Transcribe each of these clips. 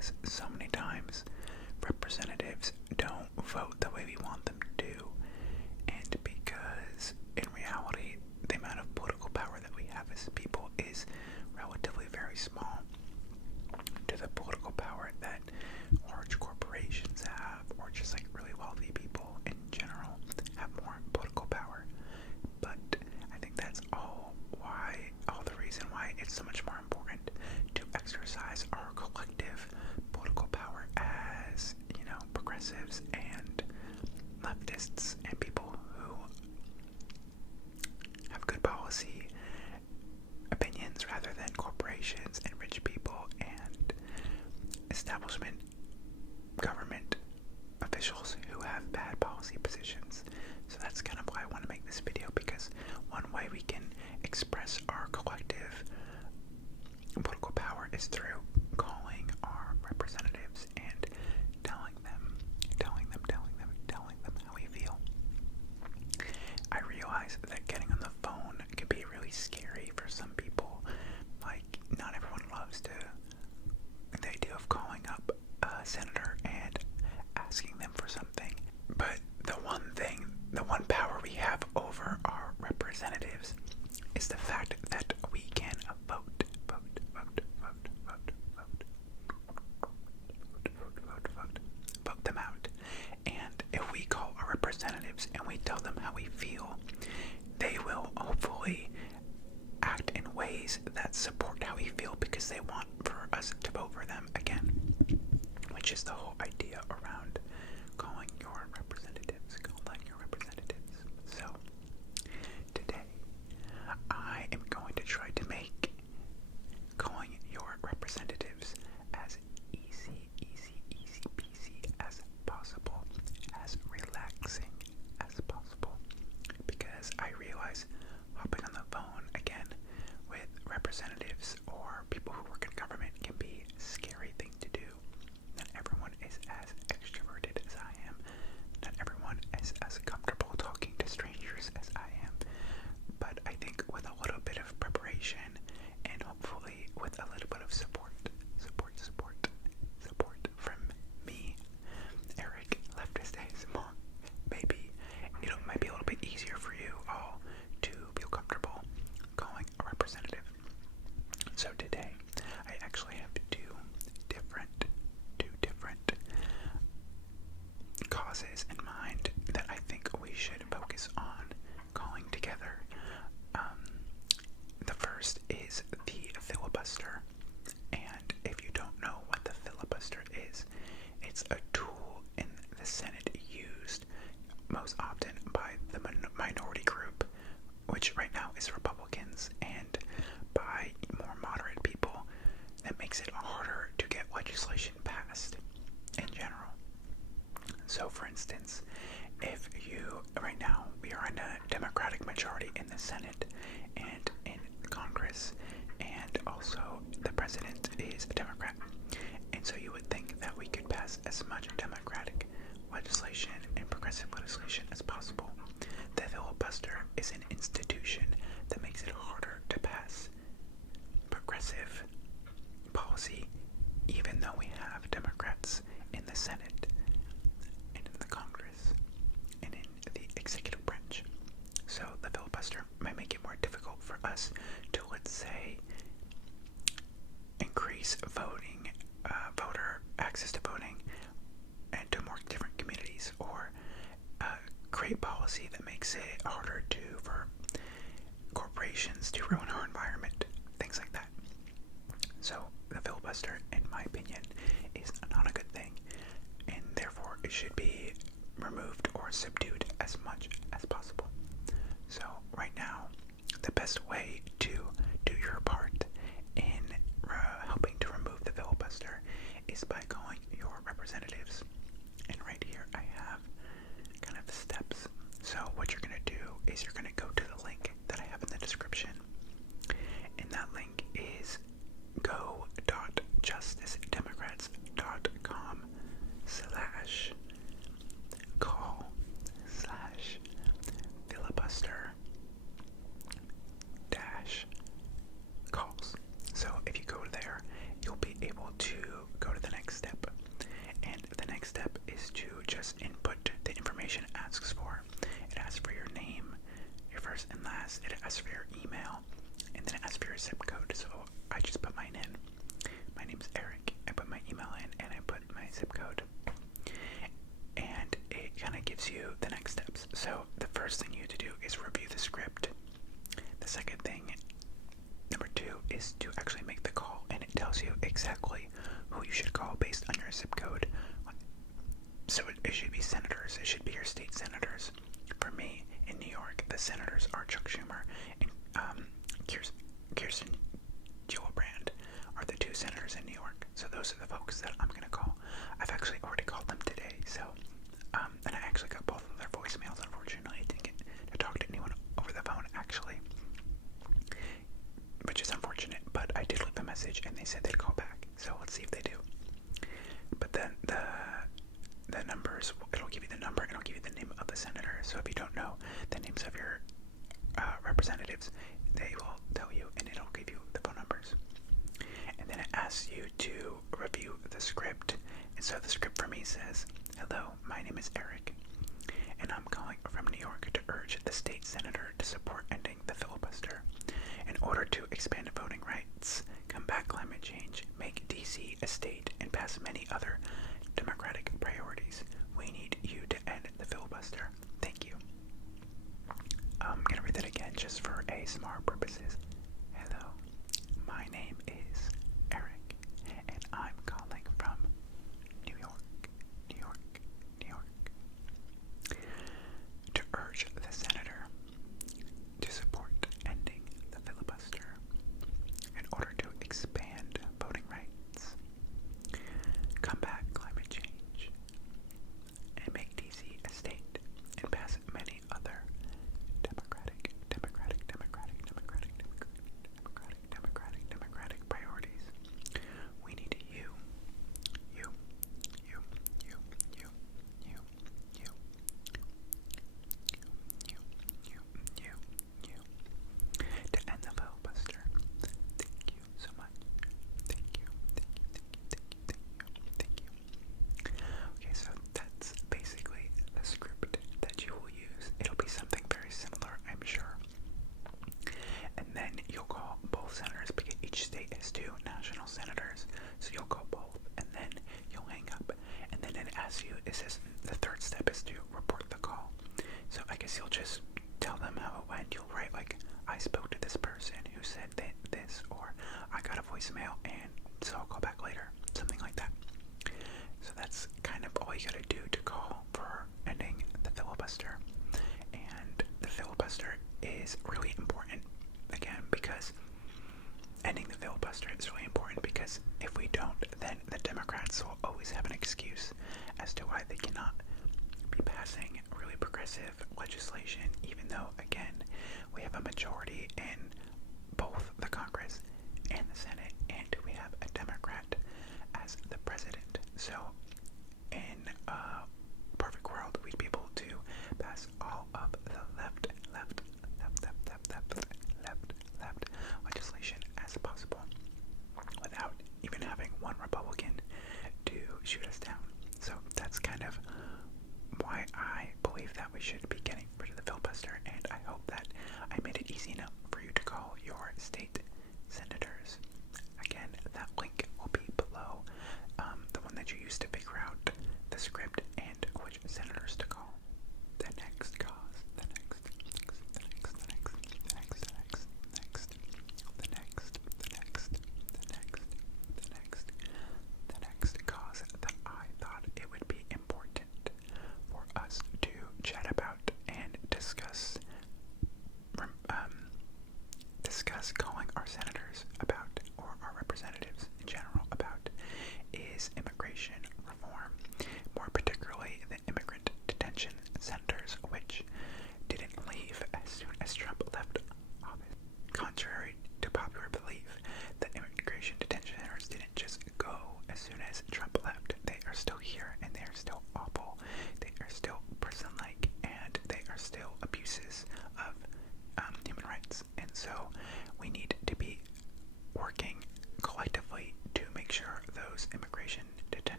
because so many times representatives don't vote the way we want them to, and because in reality the amount of political power that we have as people is relatively very small to the political power that large corporations have, or just like really wealthy people in general have more political power. But I think that's all the reason why it's so much more important to exercise our collective political power as, progressives and leftists and people who have good policy opinions rather than corporations and rich people and establishment government officials who have bad policy positions. So that's kind of why I want to make this video, because one way we can express our collective political power is through calling our representatives and telling them how we feel. I realize that getting on the phone can be really scary for some people. Like, not everyone loves the idea of calling up a senator and asking them for something. But the one power we have over our representatives is the fact that we can vote them out. And if we call our representatives and we tell them how we feel, they will hopefully act in ways that support how we feel, because they want for us to vote for them again, which is the whole idea around calling your representatives. So today I am going to try to make calling your representatives as easy peasy as possible, as relaxing as possible, because I realize hopping on the phone again with representatives or people who work in government can be a scary thing to do. Not everyone is as extroverted as I am. Not everyone is as comfortable talking to strangers as I am. But I think with a little bit of preparation and hopefully with a little bit of support from me, Eric, Leftist ASMR, maybe it might be a little bit easier for you all to feel comfortable calling a representative. So today I actually have two different causes in mind that I think we should focus on calling together. The first is the filibuster, and if you don't know what the filibuster is, it's a tool in the Senate used most often by the minority group, which right now is Republicans, and by more moderate people, that makes it harder to get legislation passed in general. So for instance, if right now we are in a Democratic majority in the Senate and in Congress, and also the president is a Democrat, and so you would think that we could pass as much Democratic legislation and progressive legislation as possible. The filibuster is an institution that makes it harder to pass progressive policy, even though we have Democrats in the Senate and in the Congress and in the executive branch. So the filibuster might make it more difficult for us to, let's say, increase voter access to voting and to more different communities, or create policy that makes it harder for corporations to ruin our environment, things like that. So the filibuster, in my opinion, is not a good thing, and therefore it should be removed or subdued as much as possible. So right now, the best way to do your part in helping to remove the filibuster is by calling your representatives. And right here I have kind of the steps. So what you're going to do is you're going to go to the link that I have in the description, and that link is go.justice.democrats.com/filibuster-calls. So if you go there, you'll be able to go to the next you should call based on your zip code. So it should be senators. It should be your state senators. For me, in New York, the senators are Chuck Schumer and Kirsten Gillibrand are the two senators in New York. So those are the folks that I'm going to call. I've actually already called them today. So, and I actually got both of their voicemails. Unfortunately, I didn't get to talk to anyone over the phone, actually, which is unfortunate. But I did leave a message, and they said they'd call back. So let's see if they do. But then the numbers, it'll give you the number, and it'll give you the name of the senator. So if you don't know the names of your representatives, they will tell you, and it'll give you the phone numbers. And then it asks you to review the script. And so the script for me says, "Hello, my name is Eric, and I'm calling from New York to urge the state senator to support ending the filibuster. In order to expand voting rights, combat climate change, make D.C. a state, and pass many other democratic priorities, we need you to end the filibuster. Thank you." I'm going to read that again just for ASMR purposes. "Hello, my name is Eric, and I'm calling from New York, New York, New York, to urge the senator to support ending the filibuster in order to expand voting rights, combat climate change, and make D.C. a state, and pass many other democratic priorities. We need you, to end the filibuster. Thank you so much. Thank you. Okay, so that's basically the script that you will use. It'll be something very similar, I'm sure. And then you'll call both senators because each state has two national senators. So you'll call both, and then you'll hang up. And then it asks you, it says the third step is to report the call. So I guess you'll just tell them how it went. You'll write like, "I spoke to this person who said this," or "I got a voicemail, and so I'll call back later." Something like that. So that's kind of all you gotta do to call for ending the filibuster. And the filibuster is really important, again, because ending the filibuster is really important because if we don't, then the Democrats will always have an excuse as to why they cannot be passing really progressive legislation, even though, again, we have a majority in both the Congress and the Senate, and we have a Democrat as the president. So in a perfect world, we'd be able to pass all of the left legislation as possible without even having one Republican to shoot us down. So that's kind of why I believe that we should be getting rid of the filibuster, and I hope that I made it easy enough for you to call your state senators. Again, that link will be below, the one that you used to figure out the script and which senators to call. The next cause, the next cause that I thought it would be important for us to chat about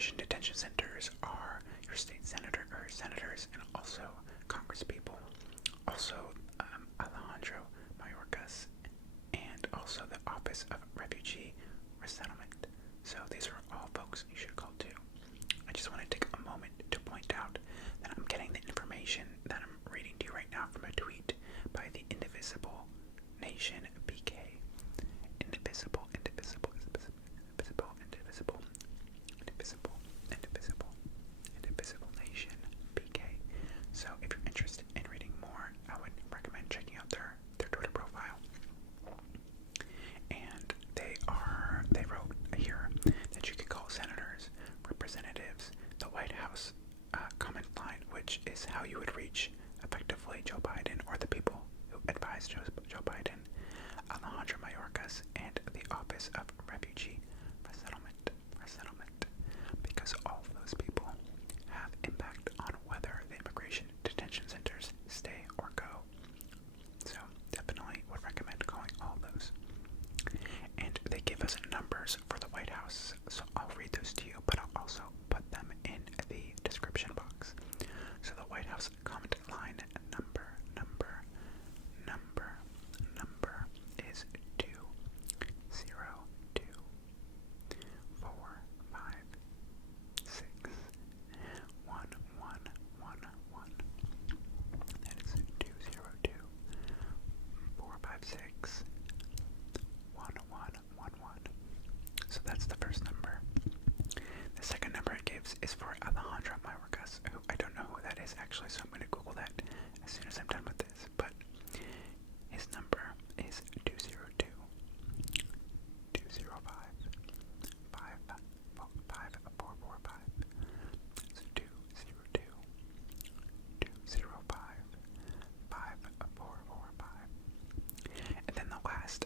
immigration detention centers are your state senator or senators and also congresspeople, also Alejandro Mayorkas, and also the Office of Refugee Resettlement. So these are all folks you should call too. I just want to take a moment to point out that I'm getting the information that I'm reading to you right now from a tweet by the Indivisible Nation BK. Indivisible, indivisible, indivisible, indivisible, indivisible, indivisible, indivisible Nation BK. So if you're interested in reading more, I would recommend checking out their Twitter profile. And they wrote here that you can call senators, representatives, the White House comment line, which is how you would reach effectively Joe Biden or the people who advise Joe Biden, Alejandro Mayorkas, and the Office of Refugee Resettlement, because all of those people have impact on whether the immigration detention centers stay or go. So definitely would recommend calling all those. And they give us numbers for the White House, so I'll read those to you, but I'll also put them in the description box. So the White House comment line number is 202-456-1111. That is 202-456-1111. So that's the first number. The second number it gives is for Alejandro Mayorkas, who I don't know who that is actually, so I'm going to Google that as soon as I'm done with this. But his number is 202-205-5445. It's 202-205-5445. And then the last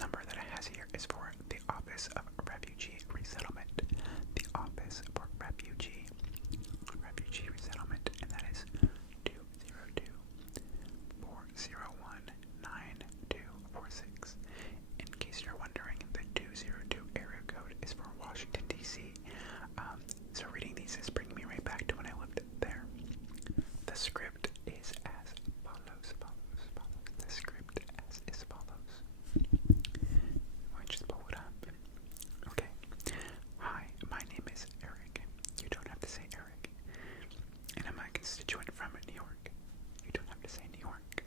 number that it has here is for the Office of Refugee Resettlement. The Office for Refugee Resettlement, and that is 202-401-9246. In case you're wondering, the 202 area code is for Washington, D.C. So reading these is bringing me right back to when I lived there. The script is as follows. The script is follows. Why don't you just pull it up? Okay. Hi, my name is Eric. You don't have to say Eric. And I'm a constituent from New York. You don't have to say New York.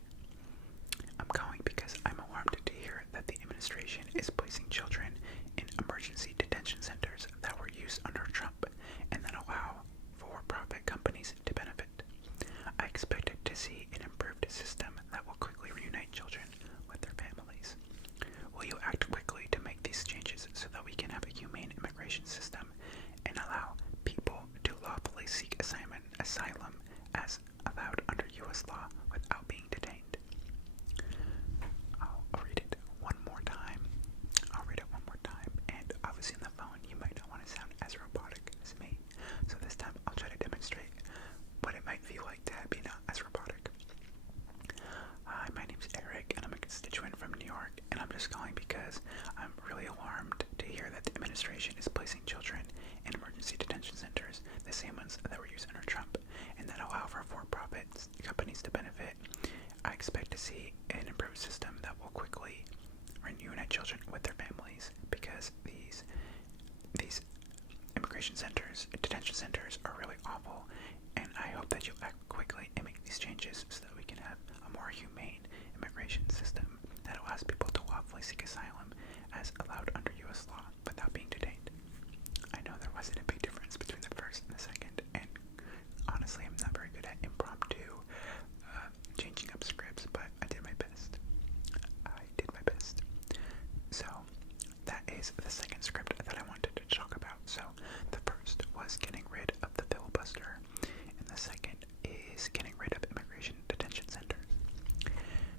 I'm calling because I'm alarmed to hear that the administration is placing children in emergency detention centers that were used under Trump and that allow for-profit companies to benefit. I expected to see an improved system that will quickly reunite children with their families. Will you act quickly to make these changes so that we can have a humane immigration system and allow people to lawfully seek asylum as allowed under U.S. law without being detained? I'll read it one more time. And obviously on the phone, you might not want to sound as robotic as me. So this time, I'll try to demonstrate what it might feel like to be not as robotic. Hi, my name's Eric, and I'm a constituent from New York, and I'm just calling because I'm really alarmed to hear that the administration is placing children in emergency detention centers, the same ones that were used under Trump, and that allow for-profit companies to benefit. I expect to see an improved system that will quickly reunite children with their families, because these immigration centers, detention centers, are really awful, and I hope that you'll act quickly and make these changes so that we can have a more humane immigration system that allows people to lawfully seek asylum as allowed under U.S. law without being detained. I know there wasn't a big difference between the first and the second, and honestly, I'm not very good at impromptu changing up scripts, but I did my best. So, that is the second script that I wanted to talk about. So, the first was getting rid of the filibuster, and the second is getting rid of immigration detention centers.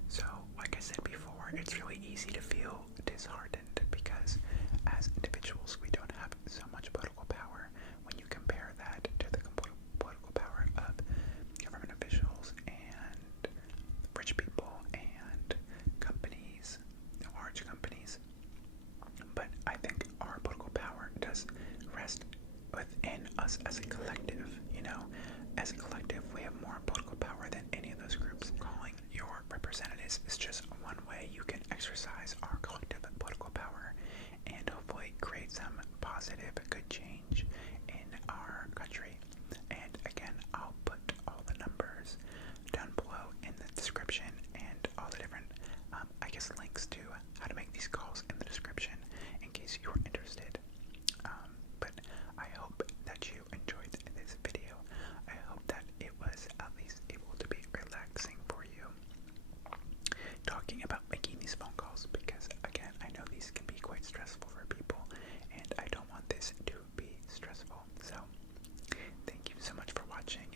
So, like I said before, it's really easy to feel disheartened because as individuals, we don't have so much political power when you compare that to the political power of government officials and rich people and companies, large companies. But I think our political power does rest with in us as a collective. You know, as a collective, we have more political power than any of those groups. Calling your representatives is just one way you can exercise our collective political power and hopefully create some positive, good change in our country. And again, I'll put all the numbers down below in the description and all the different, links to how to make these calls in the description in case you are interested. But I hope that you enjoyed this video. I hope that it was at least able to be relaxing for you, talking about making these phone calls, because again, I know these can be quite stressful for people, and I don't want this to be stressful. So thank you so much for watching,